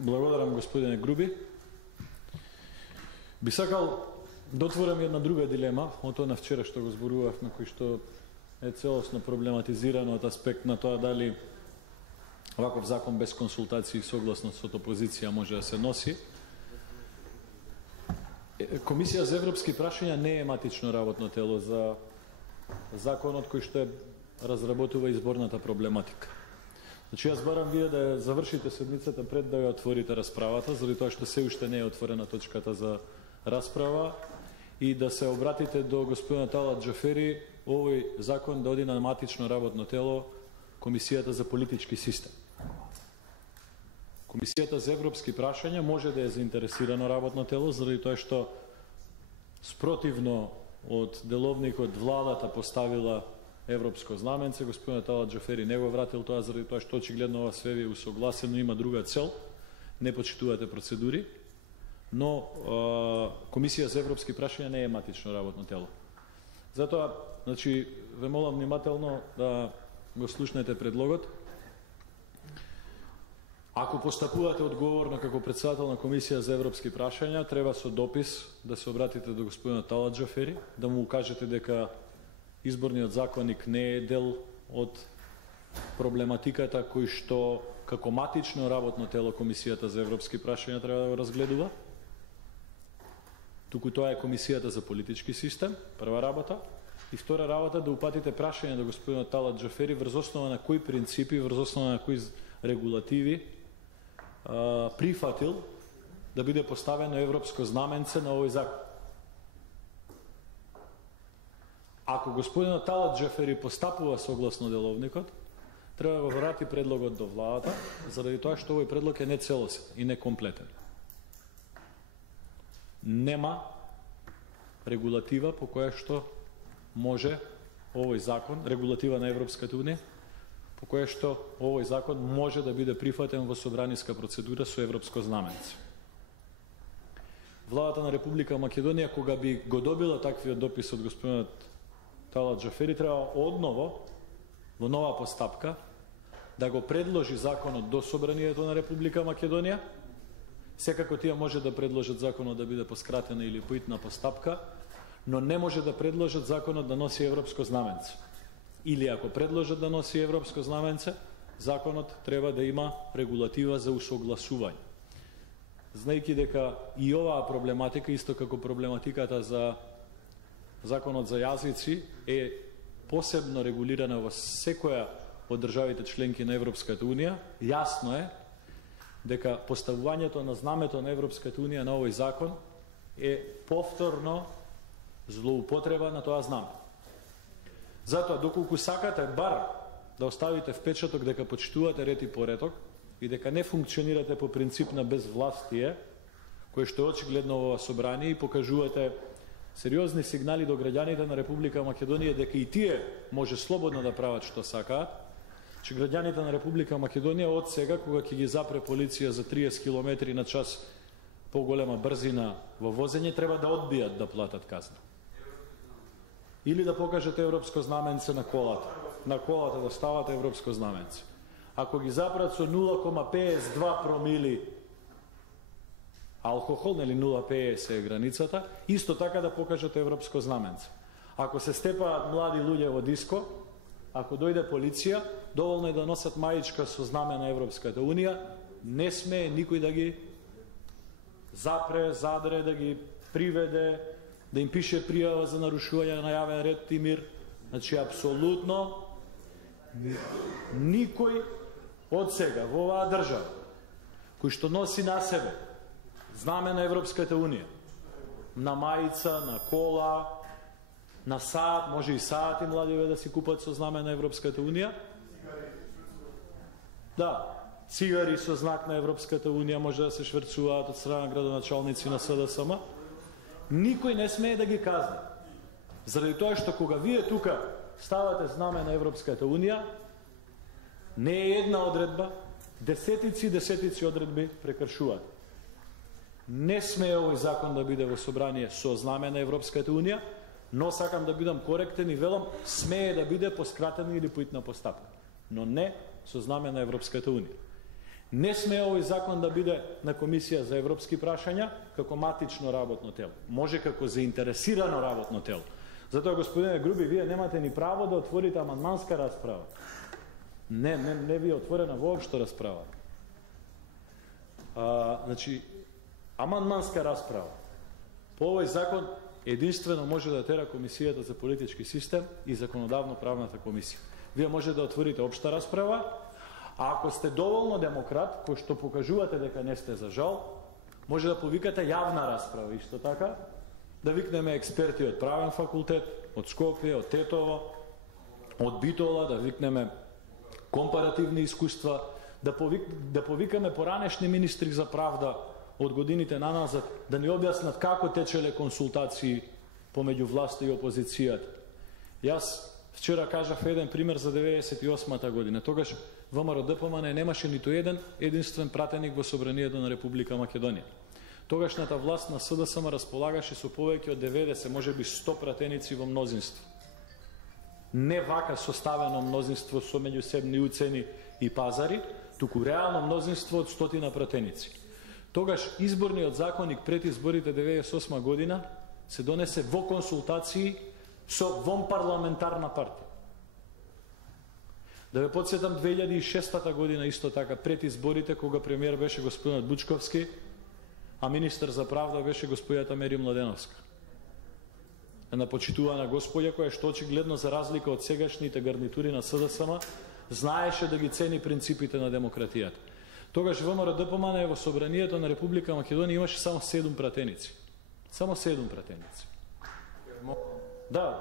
Благодарам, господине Груби. Би сакал да отворам една друга дилема, од тоа на вчера што го зборувавме, кој што е целосно проблематизирано од аспект на тоа дали ваков закон без консултации и согласност од опозиција може да се носи. Комисија за европски прашања не е матично работно тело за законот кој што разработува изборната проблематика. Значи, јас барам вие да завршите седмицата пред да ја отворите расправата, заради тоа што се уште не е отворена точката за расправа, и да се обратите до господина Талат Џафери, овој закон да оди на матично работно тело, Комисијата за политички систем. Комисијата за европски прашања може да е заинтересирано работно тело, заради тоа што спротивно од деловникот владата поставила европско знаменце, господин Талат Џафери не го вратил тоа, заради тоа што очигледно ова све ви усогласено, има друга цел, не почитувате процедури, но Комисија за европски прашања не е матично работно тело. Затоа, значи, ве молам внимателно да го слушнете предлогот. Ако постапувате одговорно како председател на Комисија за европски прашања, треба со допис да се обратите до господинот Талат Џафери, да му кажете дека изборниот законник не е дел од проблематиката кој што како матично работно тело Комисијата за европски прашања треба да го разгледува. Туку тоа е Комисијата за политички систем, прва работа. И втора работа, да упатите прашање до господинот Талат Џафери врз основа на кои принципи, врз основа на кои регулативи прифатил да биде поставено европско знаменце на овој закон. Ако господинот Талат Џафери постапува согласно деловникот, треба да го врати предлогот до владата, заради тоа што овој предлог е нецелосен и некомплетен. Нема регулатива по која што може овој закон, регулатива на Европската унија, по која што овој закон може да биде прифатен во собраниска процедура со европско знаменце. Владата на Република Македонија, кога би го добила таквиот допис од господинот Талат Џафери, треба одново, во нова постапка, да го предложи законот до собранието на Република Македонија. Секако тие може да предложат законот да биде поскратена или поитна постапка, но не може да предложат законот да носи европско знаменце. Или ако предложат да носи европско знаменце, законот треба да има регулатива за усогласување. Знаејќи дека и оваа проблематика, исто како проблематиката за законот за јазици, е посебно регулирана во секоја од државите членки на Европската унија, јасно е дека поставувањето на знамето на Европската унија на овој закон е повторно злоупотреба на тоа знаме. Затоа, доколку сакате бар да оставите впечаток дека почитувате ред и пореток и дека не функционирате по принцип на безвластие, кој што е очигледно во ова собрание, и покажувате сериозни сигнали до граѓаните на Република Македонија дека и тие може слободно да прават што сакаат, че граѓаните на Република Македонија од сега, кога ќе ги запре полиција за 30 км на час поголема брзина во возење, треба да одбијат да платат казна. Или да покажете европско знаменце на колата. На колата да ставате европско знаменце. Ако ги запрат со 0,52 промили алкохол, нели 0,50 е границата, исто така да покажете европско знаменце. Ако се степаат млади луѓе во диско, ако дојде полиција, доволно е да носат маичка со знаме на Европската унија, не смее никој да ги запре, задре, да ги приведе, да им пише пријава за нарушување на јавен ред и мир. Значи, апсолутно никој од сега во оваа држава, кој што носи на себе знаме на Европската унија, на маица, на кола, на саат, може и саат и младиве да си купат со знаме на Европската унија. Да, цигари со знак на Европската унија може да се шверцуваат од страна градоначалници на СДСМ. Никој не смее да ги казни. Заради тоа што кога вие тука ставате знаме на Европската унија, не е една одредба, десетици одредби прекршуваат. Не смее овој закон да биде во собрание со знаме на Европската унија, но сакам да бидам коректен и велам, смее да биде поскратена или поитна постапка, но не со знаме на Европската унија. Не смее овој закон да биде на Комисија за европски прашања како матично работно тело. Може како заинтересирано работно тело. Затоа, господине Груби, вие немате ни право да отворите амандманска расправа. Не ви е отворена воопшто расправа. Значи, амандманска расправа по овој закон единствено може да тера Комисијата за политички систем и законодавно-правната комисија. Вие може да отворите општа расправа, а ако сте доволно демократ, кој што покажувате дека не сте за жал, може да повикате јавна расправа, исто така, да викнеме експерти од правен факултет, од Скопје, од Тетово, од Битола, да викнеме компаративни искуства, да повикаме поранешни министри за правда од годините наназад, да ни објаснат како течеле консултации помеѓу власта и опозицијата. Јас вчера кажав еден пример за 98-та година. Тогаш ВМРО ДПМН немаше ниту единствен пратеник во Собранието на Република Македонија. Тогашната власт на СДСМ располагаше со повеќе од 90, можеби 100 пратеници во мнозинство. Не вака составено мнозинство со меѓусебни уцени и пазари, туку реално мнозинство од 100 пратеници. Тогаш изборниот законник пред изборите 98 година се донесе во консултации со вонпарламентарна партија. Да ве подсетам 2006 година исто така пред изборите кога премиер беше господинот Бучковски, а министер за правда беше господјата Мери Младеновска. Една почитувана господја која што очигледно за разлика од сегашните гарнитури на СДСМ знаеше да ги цени принципите на демократијата. Тогаш ВМРО ДПМН во Собранието на Република Македонија имаше само 7 пратеници. Само 7 пратеници. Да.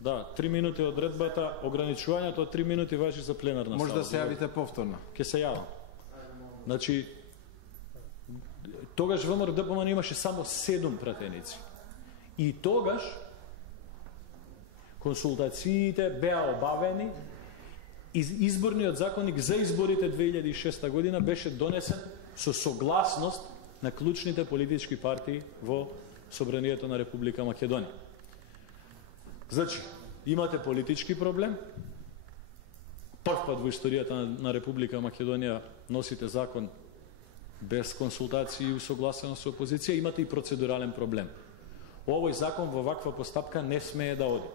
Да, 3 минути од редбата, ограничувањето од 3 минути важи за пленарна сала. Може да се јавите повторно. Ке се јавам. Значи, тогаш ВМРО ДПМН имаше само 7 пратеници. И тогаш консултациите беа обавени и изборниот законник за изборите 2006 година беше донесен со согласност на клучните политички партии во Собранието на Република Македонија. Значи, имате политички проблем, прв пат во историјата на Република Македонија носите закон без консултации и усогласено со опозиција, имате и процедурален проблем. Овој закон во ваква постапка не смее да оди.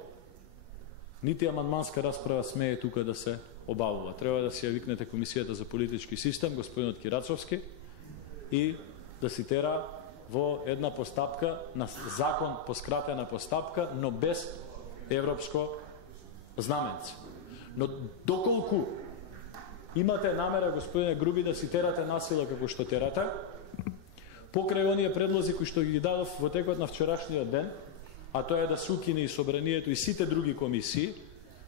Нити амандманска расправа смее тука да се обавува. Треба да си ја викнете Комисијата за политички систем, господинот Кирацовски, и да си тера во една постапка на закон по скратена постапка, но без европско знаменце. Но доколку имате намера, господине Груби, да си терате насила како што терате, покрај оние предлози кои што ги дадов во текот на вчерашниот ден, а тоа е да се укине и Собранието и сите други комисии,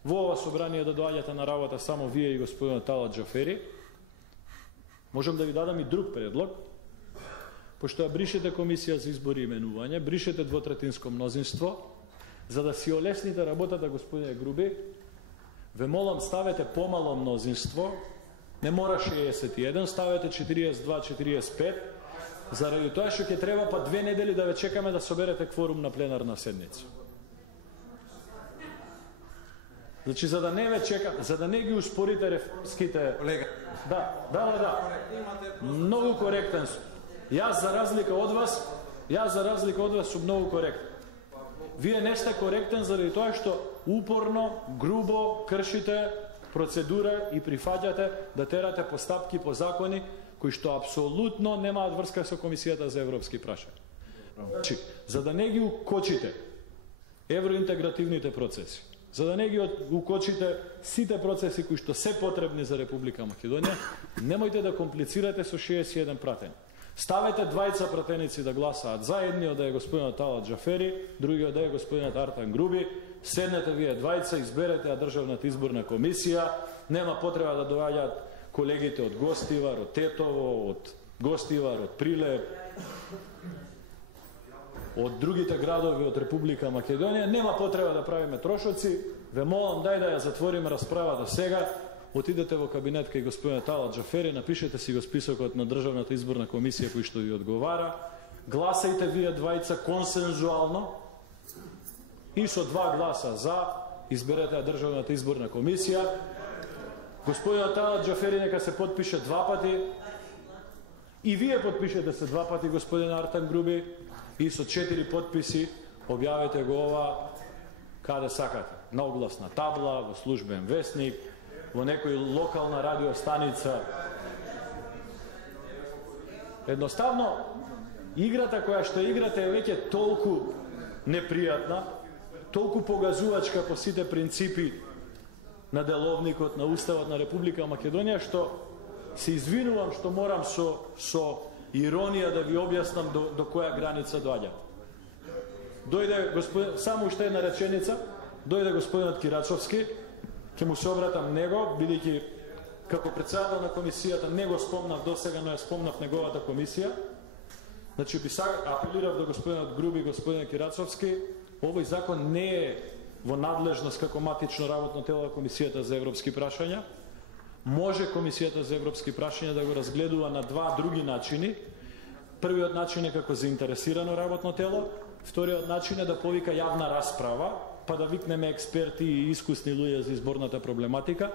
во ова собрание да доаѓате на работа само вие и господинот Талат Джафери, можам да ви дадам и друг предлог, пошто ја бришете Комисија за избори и именување, бришете двотретинско мнозинство, за да си олесните работата, господине Груби, ве молам ставете помало мнозинство, не мора 61, ставете 42-45, заради тоа што ќе треба па 2 недели да ве чекаме да соберете кворум на пленарна седница. Значи, за да не ве чека, за да не ги успорите реформските... Да. Многу коректен сум. Јас за разлика од вас сум многу коректен. Вие не сте коректен заради тоа што упорно, грубо кршите процедура и прифаќате да терате постапки по закони кои што апсолутно немаат врска со Комисијата за европски прашања. Значи, за да не ги укочите евроинтегративните процеси, за да не ги укочите сите процеси кои што се потребни за Република Македонија, немојте да комплицирате со 61 пратени. Ставете 20 пратеници да гласаат за, едниот да е господинот Талат Джафери, другиот да е господинот Артан Груби, седнете вие 20, изберете ја Државната изборна комисија, нема потреба да доаѓаат колегите од Гостивар, од Тетово, од Гостивар, од Прилеп, од другите градови од Република Македонија, нема потреба да правиме трошоци, ве молам дај да ја затвориме расправата сега, отидете во кабинет кај господинот Талат Джафери, напишете си го списокот на Државната изборна комисија кој што ви одговара, гласајте вие двајца консензуално и со 2 гласа за изберете ја Државната изборна комисија. Господинот Талат Джафери нека се подпише 2 пати. И вие подпишете се 2 пати, господин Артан Груби, и со 4 подписи објавете го ова каде сакате. На огласна табла, во службен вестник, во некој локална радиостаница. Едноставно, играта која што играте е веќе толку непријатна, толку погазувачка по сите принципи на деловникот, на Уставот на Република Македонија, што се извинувам што морам со иронија да ви објаснам до која граница доаѓа. Дојде господин, само уште една реченица, дојде господинот Кирачовски, ќе му се обратам него, бидејќи како председател на комисијата не го спомнав досега, но ја спомнав неговата комисија. Значи би апелирав до господинот Груби и господинот Кирачовски, овој закон не е во надлежност како матично работно тело на Комисијата за европски прашања. Може Комисијата за европски прашања да го разгледува на 2 други начини. Првиот начин е како заинтересирано работно тело, вториот начин е да повика јавна расправа, па да викнеме експерти и искусни луѓе за изборната проблематика,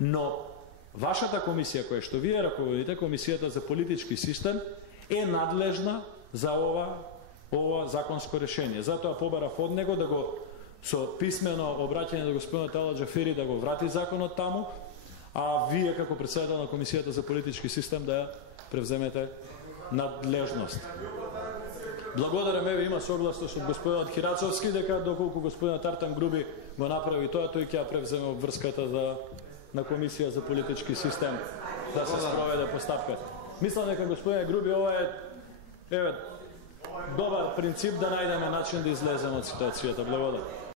но вашата комисија која што вие раководите, Комисијата за политички систем, е надлежна за ова законско решение. Затоа побарав од него да го со писмено обраќање до господинот Талат Джафери да го врати законот таму, а вие како председател на Комисијата за политички систем да ја превземете надлежност. Благодарам, еве има согласност од господинот Кирачовски дека доколку господинот Артан Груби го направи тоа, тој ќе ја превземе обврската на Комисија за политички систем да се спроведе постапката. Мислам дека господин Груби ова е добар принцип да најдеме начин да излеземе од ситуацијата. Благодарам.